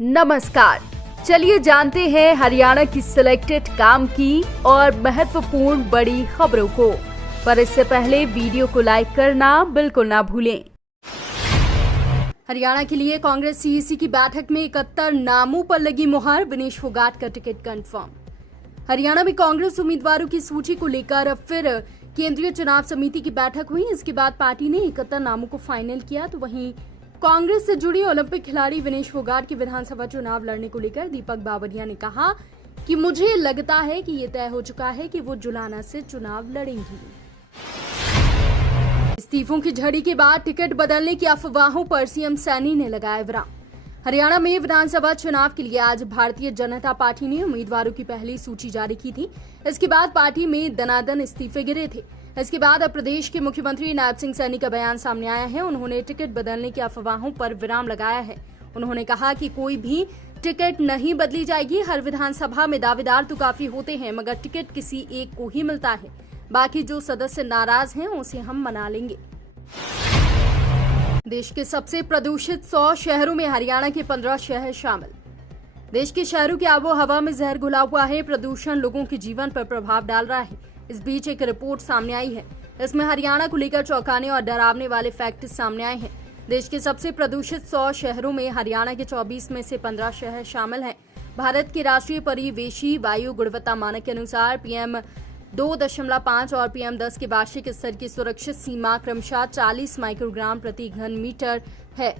नमस्कार, चलिए जानते हैं हरियाणा की सिलेक्टेड काम की और महत्वपूर्ण बड़ी खबरों को। पर इससे पहले वीडियो को लाइक करना बिल्कुल ना भूलें। हरियाणा के लिए कांग्रेस सीईसी की बैठक में 71 नामों पर लगी मुहर, विनेश फोगाट का टिकट कंफर्म। हरियाणा में कांग्रेस उम्मीदवारों की सूची को लेकर अब फिर केंद्रीय चुनाव समिति की बैठक हुई। इसके बाद पार्टी ने 71 नामों को फाइनल किया। तो वहीं कांग्रेस से जुड़ी ओलंपिक खिलाड़ी विनेश फोगाट के विधानसभा चुनाव लड़ने को लेकर दीपक बावरिया ने कहा कि मुझे लगता है कि ये तय हो चुका है कि वो जुलाना से चुनाव लड़ेंगी। इस्तीफों की झड़ी के बाद टिकट बदलने की अफवाहों पर सीएम सैनी ने लगाया विराम। हरियाणा में विधानसभा चुनाव के लिए आज भारतीय जनता पार्टी ने उम्मीदवारों की पहली सूची जारी की थी। इसके बाद पार्टी में दनादन इस्तीफे गिरे थे। इसके बाद अब प्रदेश के मुख्यमंत्री नायब सिंह सैनी का बयान सामने आया है। उन्होंने टिकट बदलने की अफवाहों पर विराम लगाया है। उन्होंने कहा कि कोई भी टिकट नहीं बदली जाएगी। हर विधानसभा में दावेदार तो काफी होते हैं, मगर टिकट किसी एक को ही मिलता है। बाकी जो सदस्य नाराज हैं उसे हम मना लेंगे। देश के सबसे प्रदूषित 100 शहरों में हरियाणा के 15 शहर शामिल। देश के शहरों की आबो हवा में जहर घुला हुआ है। प्रदूषण लोगों के जीवन पर प्रभाव डाल रहा है। इस बीच एक रिपोर्ट सामने आई है। इसमें हरियाणा को लेकर चौंकाने और डरावने वाले फैक्ट सामने आए हैं। देश के सबसे प्रदूषित 100 शहरों में हरियाणा के 24 में से 15 शहर शामिल हैं। भारत के राष्ट्रीय परिवेशी वायु गुणवत्ता मानक के अनुसार PM 2.5 और PM 10 के वार्षिक स्तर की सुरक्षित सीमा क्रमशः 40 माइक्रोग्राम प्रति घन मीटर है।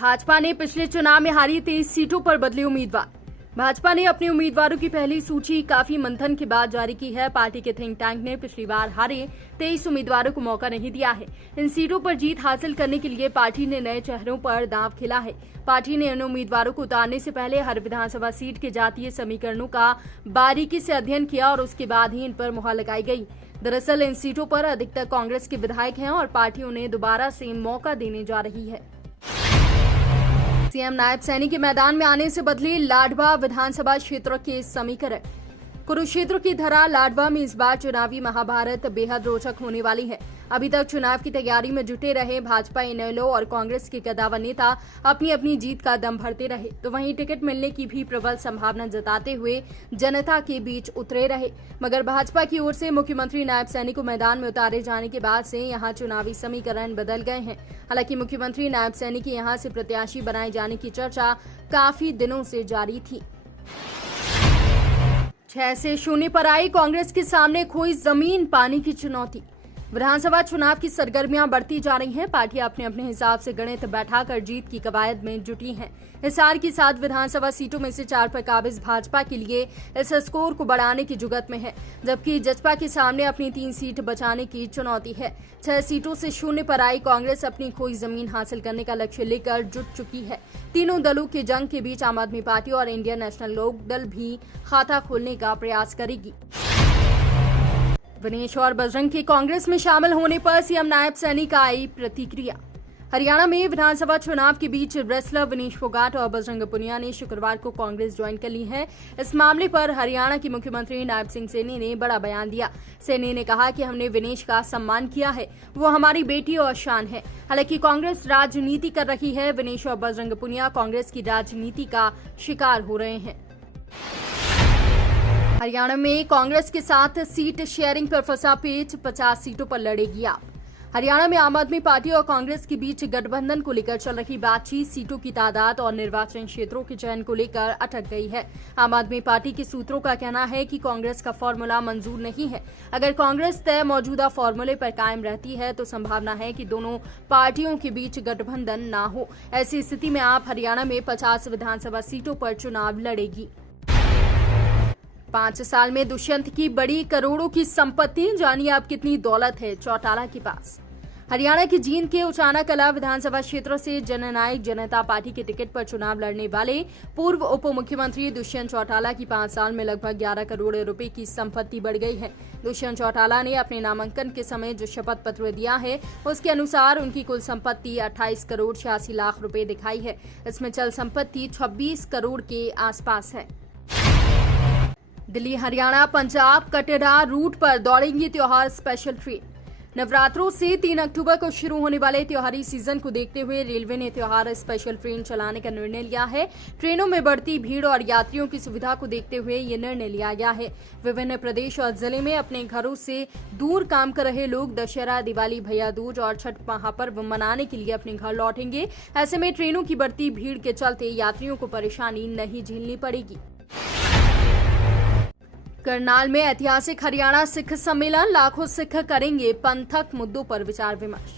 भाजपा ने पिछले चुनाव में हारी 23 सीटों पर बदले उम्मीदवार। भाजपा ने अपने उम्मीदवारों की पहली सूची काफी मंथन के बाद जारी की है। पार्टी के थिंक टैंक ने पिछली बार हारे 23 उम्मीदवारों को मौका नहीं दिया है। इन सीटों पर जीत हासिल करने के लिए पार्टी ने नए चेहरों पर दांव खेला है। पार्टी ने इन उम्मीदवारों को उतारने से पहले हर विधानसभा सीट के जातीय समीकरणों का बारीकी से अध्ययन किया और उसके बाद ही इन पर मुहर लगाई गई। दरअसल इन सीटों पर अधिकतर कांग्रेस के विधायक हैं और पार्टी उन्हें दोबारा से मौका देने जा रही है। सीएम नायब सैनी के मैदान में आने से बदले लाडवा विधानसभा क्षेत्र के समीकरण। कुरुक्षेत्र की धरा लाडवा में इस बार चुनावी महाभारत बेहद रोचक होने वाली है। अभी तक चुनाव की तैयारी में जुटे रहे भाजपा इनेलो और कांग्रेस के कदावर नेता अपनी अपनी जीत का दम भरते रहे, तो वहीं टिकट मिलने की भी प्रबल संभावना जताते हुए जनता के बीच उतरे रहे। मगर भाजपा की ओर से मुख्यमंत्री नायब सैनी को मैदान में उतारे जाने के बाद से यहां चुनावी समीकरण बदल गए हैं। हालांकि मुख्यमंत्री नायब सैनी के यहां से प्रत्याशी बनाए जाने की चर्चा काफी दिनों से जारी थी। 6 से 0 पर आई कांग्रेस के सामने खोई जमीन पानी की चुनौती। विधानसभा चुनाव की सरगर्मियां बढ़ती जा रही हैं। पार्टियां अपने अपने हिसाब से गणित बैठाकर जीत की कवायद में जुटी हैं। हिसार की 7 विधानसभा सीटों में से 4 पर काबिज भाजपा के लिए इस स्कोर को बढ़ाने की जुगत में है, जबकि जसपा के सामने अपनी 3 सीट बचाने की चुनौती है। 6 सीटों से 0 पर आई कांग्रेस अपनी खोई जमीन हासिल करने का लक्ष्य लेकर जुट चुकी है। तीनों दलों के जंग के बीच आम आदमी पार्टी और इंडियन नेशनल लोक दल भी खाता खोलने का प्रयास करेगी। विनेश और बजरंग के कांग्रेस में शामिल होने पर सीएम नायब सैनी का आई प्रतिक्रिया। हरियाणा में विधानसभा चुनाव के बीच रेसलर विनेश फोगाट और बजरंग पुनिया ने शुक्रवार को कांग्रेस ज्वाइन कर ली है। इस मामले पर हरियाणा के मुख्यमंत्री नायब सिंह सैनी ने बड़ा बयान दिया। सैनी ने कहा कि हमने विनेश का सम्मान किया है, वो हमारी बेटी और शान है। हालांकि कांग्रेस राजनीति कर रही है। विनेश और बजरंग पुनिया कांग्रेस की राजनीति का शिकार हो रहे हैं। हरियाणा में कांग्रेस के साथ सीट शेयरिंग पर फंसा पेच, 50 सीटों पर लड़ेगी आप। हरियाणा में आम आदमी पार्टी और कांग्रेस के बीच गठबंधन को लेकर चल रही बातचीत सीटों की तादाद और निर्वाचन क्षेत्रों के चयन को लेकर अटक गई है। आम आदमी पार्टी के सूत्रों का कहना है कि कांग्रेस का फॉर्मूला मंजूर नहीं है। अगर कांग्रेस तय मौजूदा फॉर्मूले पर कायम रहती है तो संभावना है कि दोनों पार्टियों के बीच गठबंधन न हो। ऐसी स्थिति में आप हरियाणा में 50 विधानसभा सीटों पर चुनाव लड़ेगी। 5 साल में दुष्यंत की बड़ी करोड़ों की संपत्ति, जानिए आप कितनी दौलत है चौटाला के पास। हरियाणा की जींद के उचाना कला विधानसभा क्षेत्र से जननायक जनता पार्टी के टिकट पर चुनाव लड़ने वाले पूर्व उप मुख्यमंत्री दुष्यंत चौटाला की 5 साल में लगभग 11 करोड़ रुपए की संपत्ति बढ़ गई है। दुष्यंत चौटाला ने अपने नामांकन के समय जो शपथ पत्र दिया है उसके अनुसार उनकी कुल संपत्ति 28 करोड़ 86 लाख रुपए दिखाई है। इसमें चल संपत्ति 26 करोड़ के आसपास है। दिल्ली, हरियाणा, पंजाब, कटरा रूट पर दौड़ेंगी त्योहार स्पेशल ट्रेन। नवरात्रों से 3 अक्टूबर को शुरू होने वाले त्योहारी सीजन को देखते हुए रेलवे ने त्योहार स्पेशल ट्रेन चलाने का निर्णय लिया है। ट्रेनों में बढ़ती भीड़ और यात्रियों की सुविधा को देखते हुए ये निर्णय लिया गया है। विभिन्न प्रदेश और जिले में अपने घरों से दूर काम कर रहे लोग दशहरा, दिवाली, भैया दूज और छठ महापर्व मनाने के लिए अपने घर लौटेंगे। ऐसे में ट्रेनों की बढ़ती भीड़ के चलते यात्रियों को परेशानी नहीं झेलनी पड़ेगी। करनाल में ऐतिहासिक हरियाणा सिख सम्मेलन, लाखों सिख करेंगे पंथक मुद्दों पर विचार विमर्श।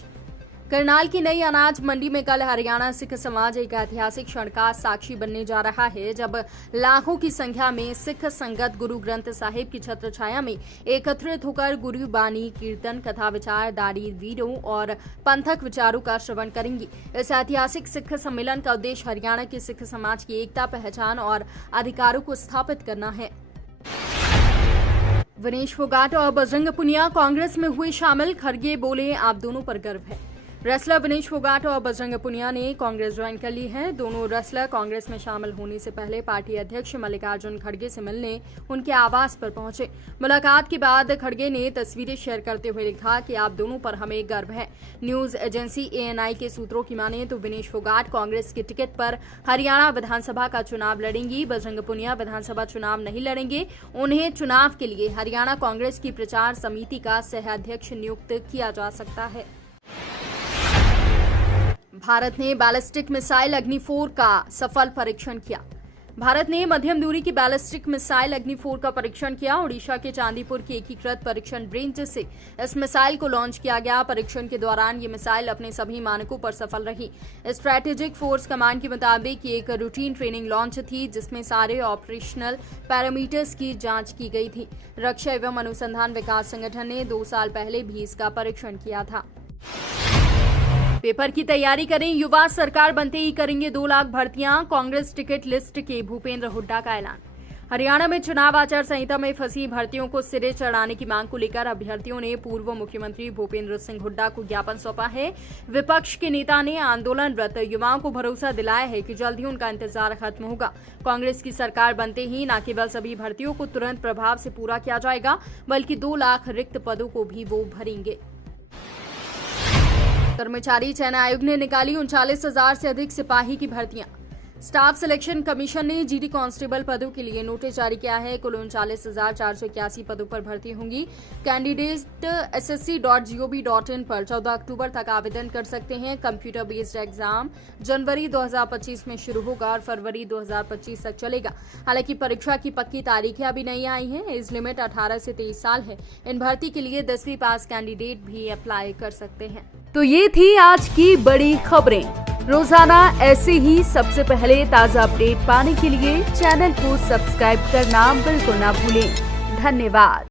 करनाल की नई अनाज मंडी में कल हरियाणा सिख समाज एक ऐतिहासिक क्षण का साक्षी बनने जा रहा है, जब लाखों की संख्या में सिख संगत गुरु ग्रंथ साहिब की छत्र छाया में एकत्रित होकर गुरु बानी, कीर्तन, कथा, विचार, दाढ़ी वीरों और पंथक विचारों का श्रवण करेंगी। इस ऐतिहासिक सिख सम्मेलन का उद्देश्य हरियाणा के सिख समाज की एकता, पहचान और अधिकारों को स्थापित करना है। विनेश फोगाट और बजरंग पुनिया कांग्रेस में हुए शामिल। खड़गे बोले, आप दोनों पर गर्व है। रेसलर विनेश फोगाट और बजरंग पुनिया ने कांग्रेस ज्वाइन कर ली है। दोनों रेसलर कांग्रेस में शामिल होने से पहले पार्टी अध्यक्ष मल्लिकार्जुन खड़गे से मिलने उनके आवास पर पहुंचे। मुलाकात के बाद खड़गे ने तस्वीरें शेयर करते हुए लिखा कि आप दोनों पर हमें गर्व है। न्यूज एजेंसी ANI के सूत्रों की माने तो विनेश फोगाट कांग्रेस के टिकट पर हरियाणा विधानसभा का चुनाव लड़ेंगी। बजरंग पुनिया विधानसभा चुनाव नहीं लड़ेंगे। उन्हें चुनाव के लिए हरियाणा कांग्रेस की प्रचार समिति का सह अध्यक्ष नियुक्त किया जा सकता है। भारत ने बैलिस्टिक मिसाइल अग्नि 4 का सफल परीक्षण किया। भारत ने मध्यम दूरी की बैलिस्टिक मिसाइल अग्नि 4 का परीक्षण किया। ओडिशा के चांदीपुर की एकीकृत परीक्षण रेंज से इस मिसाइल को लॉन्च किया गया। परीक्षण के दौरान ये मिसाइल अपने सभी मानकों पर सफल रही। स्ट्रेटेजिक फोर्स कमांड के मुताबिक ये एक रूटीन ट्रेनिंग लॉन्च थी, जिसमें सारे ऑपरेशनल पैरामीटर्स की जांच की गई थी। रक्षा एवं अनुसंधान विकास संगठन ने 2 साल पहले भी इसका परीक्षण किया था। पेपर की तैयारी करें, युवा सरकार बनते ही करेंगे 2 लाख भर्तियां। कांग्रेस टिकट लिस्ट के भूपेंद्र हुड्डा का ऐलान। हरियाणा में चुनाव आचार संहिता में फंसी भर्तियों को सिरे चढ़ाने की मांग को लेकर अभ्यर्थियों ने पूर्व मुख्यमंत्री भूपेंद्र सिंह हुड्डा को ज्ञापन सौंपा है। विपक्ष के नेता ने आंदोलनरत युवाओं को भरोसा दिलाया है कि जल्द ही उनका इंतजार खत्म होगा। कांग्रेस की सरकार बनते ही न केवल सभी भर्तियों को तुरंत प्रभाव से पूरा किया जाएगा, बल्कि 2 लाख रिक्त पदों को भी वो भरेंगे। कर्मचारी चयन आयोग ने निकाली 39,000 से अधिक सिपाही की भर्तियां। स्टाफ सिलेक्शन कमीशन ने GD कांस्टेबल पदों के लिए नोटिस जारी किया है। कुल 39,481 पदों पर भर्ती होंगी। कैंडिडेट ssc.gov.in पर 14 अक्टूबर तक आवेदन कर सकते हैं। कंप्यूटर बेस्ड एग्जाम जनवरी 2025 में शुरू होगा और फरवरी 2025 तक चलेगा। हालांकि परीक्षा की पक्की तारीखें अभी नहीं आई हैं। एज लिमिट 18 से 23 साल है। इन भर्ती के लिए 10वीं पास कैंडिडेट भी अप्लाई कर सकते हैं। तो ये थी आज की बड़ी खबरें। रोजाना ऐसे ही सबसे पहले ताजा अपडेट पाने के लिए चैनल को सब्सक्राइब करना बिल्कुल ना भूलें। धन्यवाद।